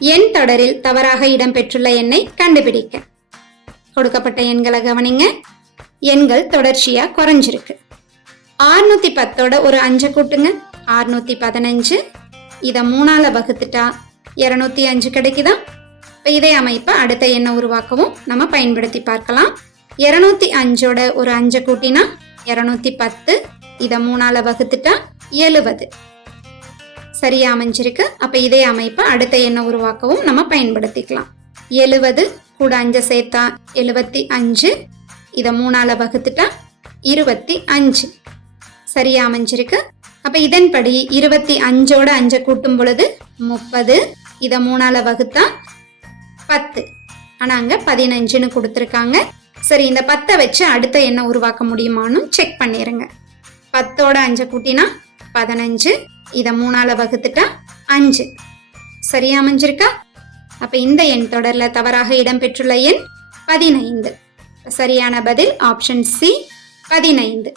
எண் தொடரில் தவறாக இடம்பெற்றுள்ள எண்ணை கண்டுபிடிக்க. கொடுக்கப்பட்ட எண்களை கவனிங்க. எண்கள் தொடர்ச்சியா குறைஞ்சிருக்கு. ஆறுநூத்தி பத்தோட ஒரு அஞ்சை கூட்டுங்க. ஆறுநூத்தி பதினஞ்சு இதை மூணால வகுத்துட்டா இருநூத்தி அஞ்சு கிடைக்குதா? இப்போ இதே அமைப்பை அடுத்த எண்ணை உருவாக்கவும் நம்ம பயன்படுத்தி பார்க்கலாம். இருநூத்தி அஞ்சோட ஒரு அஞ்சை கூட்டினா இருநூத்தி பத்து. இதை மூணால வகுத்துட்டா எழுவது. சரியா அமைஞ்சிருக்கு. அப்ப இதே அமைப்பை அடுத்த எண்ணை உருவாக்கவும் நம்ம பயன்படுத்திக்கலாம். எழுவது கூட அஞ்சை சேர்த்தா எழுபத்தி அஞ்சு. இதை மூணால வகுத்துட்டா இருபத்தி அஞ்சு. சரியா அமைஞ்சிருக்கு. அப்ப இதன்படி இருபத்தி அஞ்சோட அஞ்சை கூட்டும் பொழுது முப்பது. இதை மூணால வகுத்தா பத்து. ஆனா அங்க பதினஞ்சுன்னு கொடுத்துருக்காங்க. சரி இந்த பத்தை வச்சு அடுத்த எண்ணை உருவாக்க முடியுமான்னு செக் பண்ணிருங்க. பத்தோட அஞ்சை கூட்டினா பதினஞ்சு. இதை மூணால வகுத்துட்டா அஞ்சு. சரியா அமைஞ்சிருக்கா? அப்ப இந்த எண் தொடர்ல தவறாக இடம்பெற்றுள்ள எண் பதினைந்து. சரியான பதில் ஆப்ஷன் சி பதினைந்து.